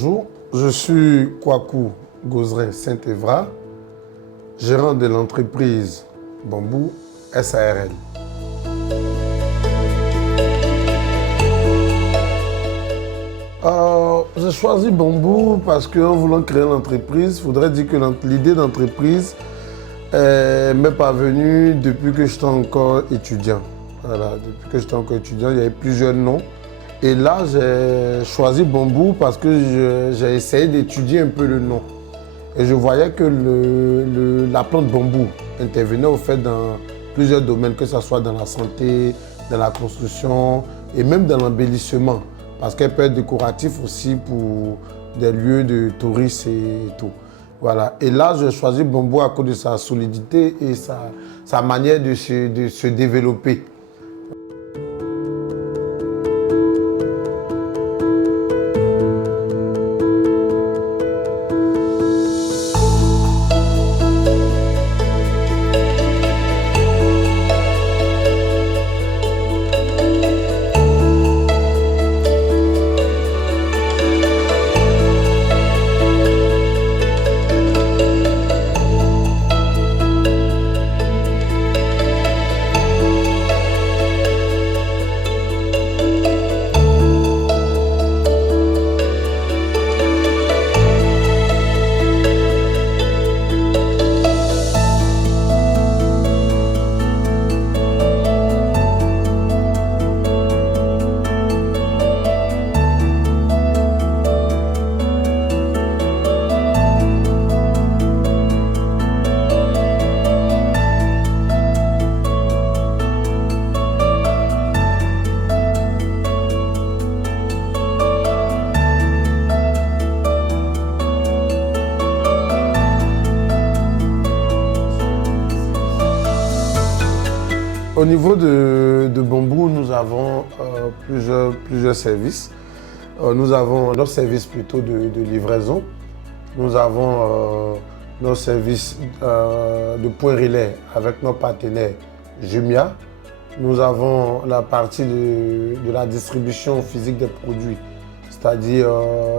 Bonjour, je suis Kwaku Gozrin Saint-Evra, gérant de l'entreprise Bambou SARL. J'ai choisi Bambou parce qu'en voulant créer l'entreprise, il faudrait dire que l'idée d'entreprise m'est parvenue depuis que j'étais encore étudiant. Voilà, depuis que j'étais encore étudiant, il y avait plusieurs noms. Et là, j'ai choisi Bambou parce que j'ai essayé d'étudier un peu le nom. Et je voyais que la plante bambou intervenait au fait dans plusieurs domaines, que ce soit dans la santé, dans la construction et même dans l'embellissement. Parce qu'elle peut être décorative aussi pour des lieux de tourisme et tout. Voilà. Et là, j'ai choisi Bambou à cause de sa solidité et sa manière de se développer. Au niveau de Bambou, nous avons plusieurs services. Nous avons notre service plutôt de livraison. Nous avons nos services de point relais avec nos partenaires Jumia. Nous avons la partie de la distribution physique des produits, c'est-à-dire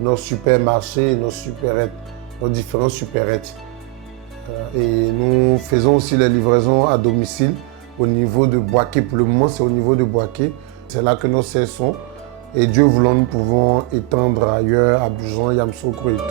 nos supermarchés, nos différents supérettes. Et nous faisons aussi les livraisons à domicile. Au niveau de Boaké, pour le moment c'est au niveau de Boaké. C'est là que nos sièges sont. Et Dieu voulant, nous pouvons étendre ailleurs, à Bujan, Yamoussoukro et tout.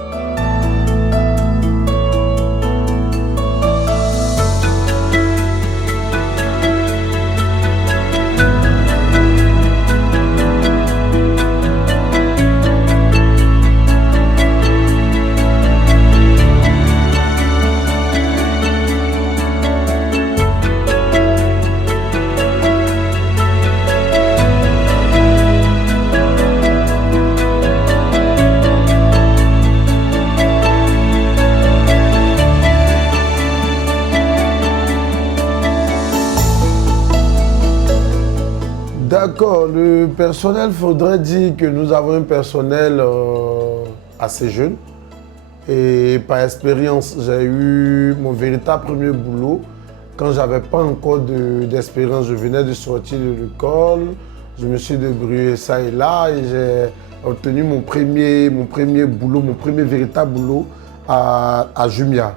D'accord, le personnel, il faudrait dire que nous avons un personnel assez jeune. Et par expérience, j'ai eu mon véritable premier boulot quand je n'avais pas encore d'expérience. Je venais de sortir de l'école, je me suis débrouillé ça et là et j'ai obtenu mon premier boulot, mon premier véritable boulot à Jumia.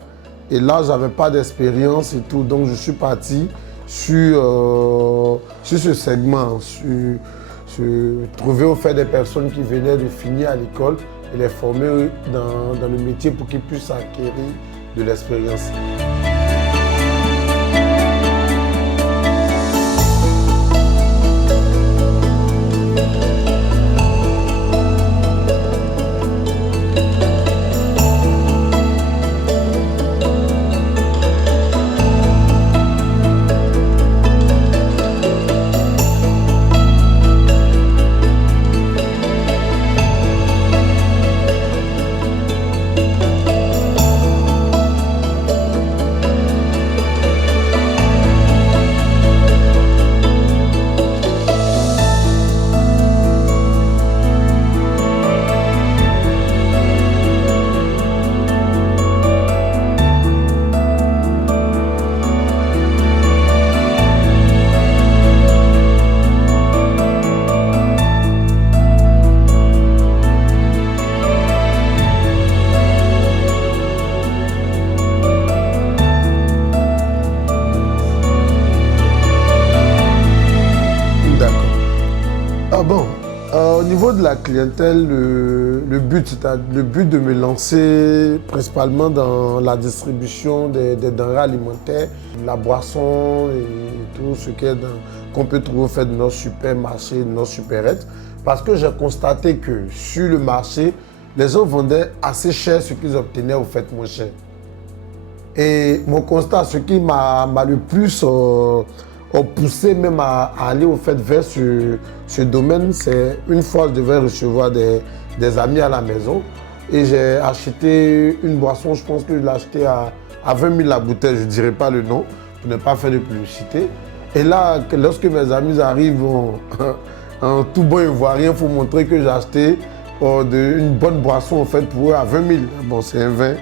Et là, je n'avais pas d'expérience et tout, donc je suis parti sur ce segment, trouver au fait des personnes qui venaient de finir à l'école et les former dans le métier pour qu'ils puissent acquérir de l'expérience. Ah bon, au niveau de la clientèle, le but de me lancer principalement dans la distribution des denrées alimentaires, la boisson et tout ce qu'on peut trouver au fait de nos supermarchés, de nos supérettes, parce que j'ai constaté que sur le marché, les gens vendaient assez cher ce qu'ils obtenaient au fait moins cher. Et mon constat, ce qui m'a le plus poussé même à aller au fait vers ce domaine, c'est une fois je devais recevoir des amis à la maison et j'ai acheté une boisson, je pense que je l'ai acheté à 20 000 la bouteille, je ne dirai pas le nom pour ne pas faire de publicité. Et là, lorsque mes amis arrivent en tout bon ivoirien, il faut montrer que j'ai acheté une bonne boisson en fait pour eux à 20 000. Bon, c'est un vin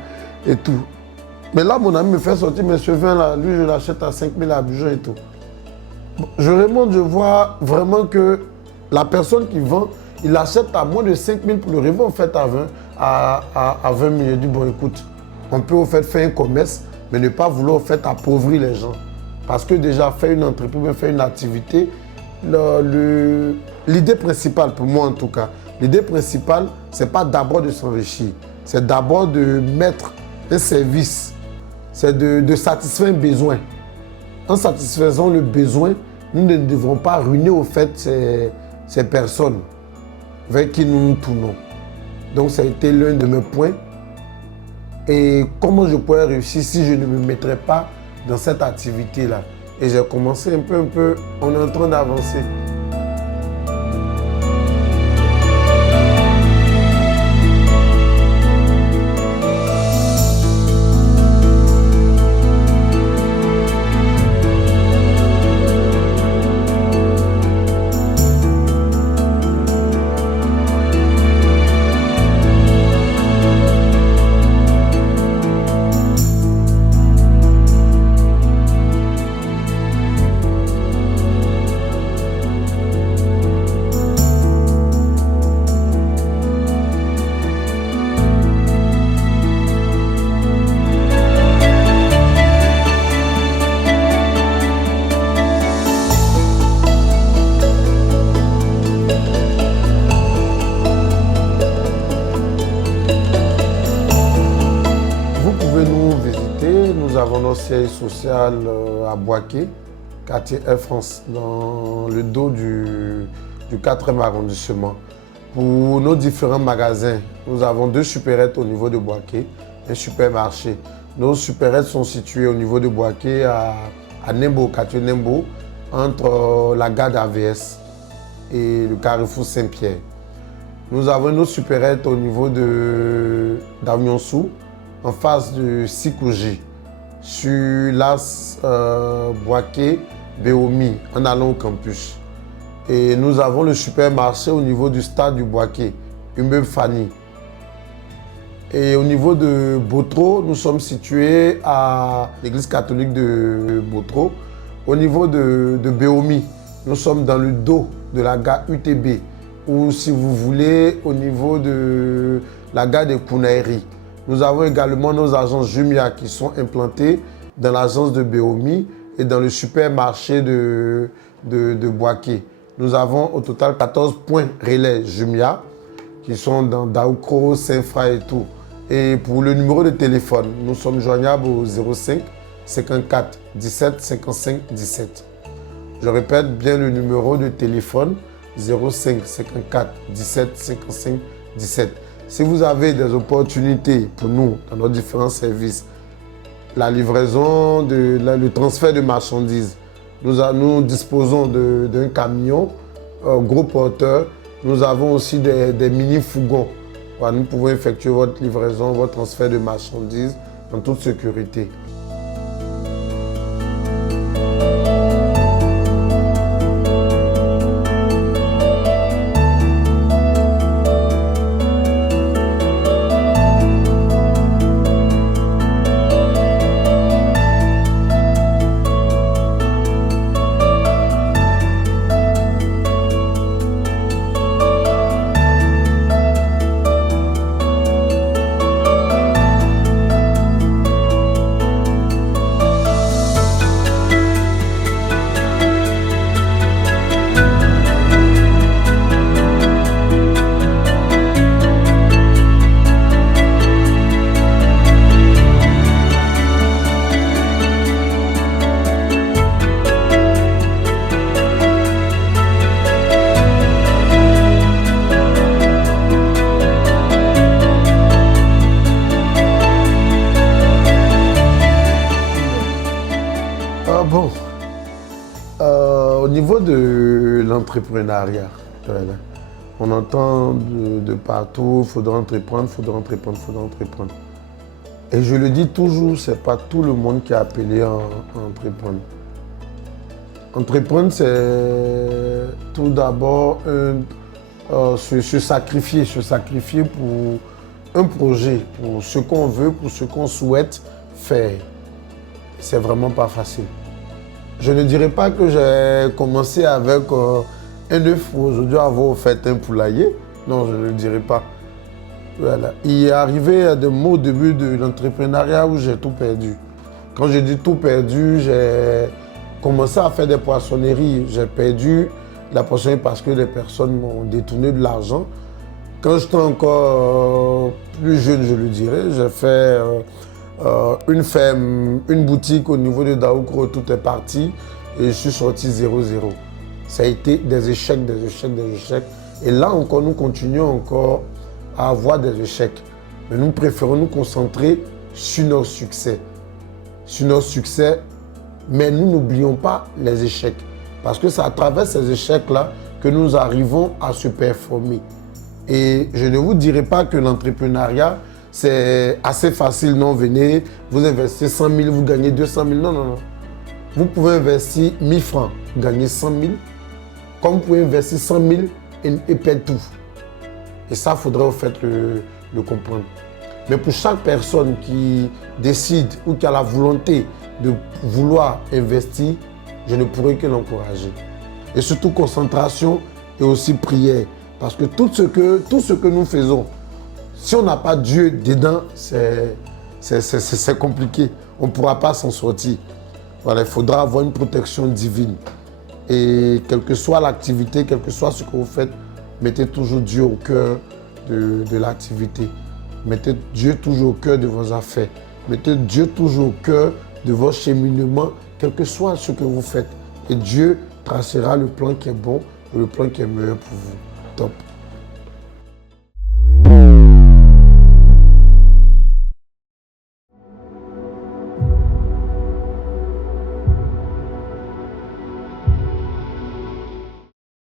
et tout. Mais là, mon ami me fait sortir, mais ce vin-là, lui, je l'achète à 5 000 à Abidjan et tout. Je remonte, je vois vraiment que la personne qui vend, il l'achète à moins de 5 000 pour le revendre en fait à 20 000. Je dis, bon, écoute, on peut au fait faire un commerce, mais ne pas vouloir au fait appauvrir les gens. Parce que déjà, faire une entreprise, faire une activité, l'idée principale, pour moi en tout cas, l'idée principale, ce n'est pas d'abord de s'enrichir, c'est d'abord de mettre un service. C'est de satisfaire un besoin. En satisfaisant le besoin, nous ne devrons pas ruiner au fait ces personnes vers qui nous nous tournons. Donc ça a été l'un de mes points. Et comment je pourrais réussir si je ne me mettrais pas dans cette activité-là? Et j'ai commencé un peu, on est en train d'avancer. Nous avons notre siège social à Boaké, quartier Air France, dans le dos du 4e arrondissement. Pour nos différents magasins, nous avons 2 supérettes au niveau de Boaké, un supermarché. Nos supérettes sont situées au niveau de Boaké, à Nembo, quartier Nembo, entre la gare d'AVS et le carrefour Saint-Pierre. Nous avons nos supérettes au niveau d'Avignon-Sous, en face de Sikouji, sur l'as Boaké, Béomi, en allant au campus. Et nous avons le supermarché au niveau du stade du Boaké, immeuble Fanny. Et au niveau de Botro, nous sommes situés à l'église catholique de Botro. Au niveau de Béomi, nous sommes dans le dos de la gare UTB, ou si vous voulez, au niveau de la gare de Kounaïri. Nous avons également nos agences Jumia qui sont implantées dans l'agence de Béomi et dans le supermarché de Boaké. Nous avons au total 14 points relais Jumia qui sont dans Daoukro, Saint-Fra et tout. Et pour le numéro de téléphone, nous sommes joignables au 05 54 17 55 17. Je répète bien le numéro de téléphone 05 54 17 55 17. Si vous avez des opportunités pour nous dans nos différents services, la livraison, le transfert de marchandises, nous disposons d'un camion gros porteur. Nous avons aussi des mini-fourgons. Voilà, nous pouvons effectuer votre livraison, votre transfert de marchandises en toute sécurité. l'entrepreneuriat. Voilà. On entend de partout, il faudra entreprendre, il faudra entreprendre, il faudra entreprendre. Et je le dis toujours, ce n'est pas tout le monde qui est appelé à entreprendre. Entreprendre, c'est tout d'abord se sacrifier pour un projet, pour ce qu'on veut, pour ce qu'on souhaite faire. C'est vraiment pas facile. Je ne dirais pas que j'ai commencé avec un œuf pour aujourd'hui avoir fait un poulailler. Non, je ne le dirais pas. Voilà. Il est arrivé des mots au début de l'entrepreneuriat où j'ai tout perdu. Quand je dis tout perdu, j'ai commencé à faire des poissonneries. J'ai perdu la poissonnerie parce que les personnes m'ont détourné de l'argent. Quand j'étais encore plus jeune, je le dirais, j'ai fait une ferme, une boutique au niveau de Daoukro, tout est parti et je suis sorti 0-0. Ça a été des échecs, des échecs, des échecs. Et là encore, nous continuons encore à avoir des échecs. Mais nous préférons nous concentrer sur nos succès. Sur nos succès, mais nous n'oublions pas les échecs. Parce que c'est à travers ces échecs-là que nous arrivons à se performer. Et je ne vous dirai pas que l'entrepreneuriat, c'est assez facile. Non, venez, vous investissez 100 000, vous gagnez 200 000. Non, non, non. Vous pouvez investir 1000 francs, gagner 100 000. Comme vous pouvez investir 100 000 et perdre tout. Et ça, il faudrait au fait le comprendre. Mais pour chaque personne qui décide ou qui a la volonté de vouloir investir, je ne pourrais que l'encourager. Et surtout concentration et aussi prière. Parce que tout ce que nous faisons, si on n'a pas Dieu dedans, c'est compliqué. On ne pourra pas s'en sortir. Voilà, il faudra avoir une protection divine. Et quelle que soit l'activité, quel que soit ce que vous faites, mettez toujours Dieu au cœur de l'activité. Mettez Dieu toujours au cœur de vos affaires. Mettez Dieu toujours au cœur de vos cheminements, quel que soit ce que vous faites. Et Dieu tracera le plan qui est bon et le plan qui est meilleur pour vous. Top.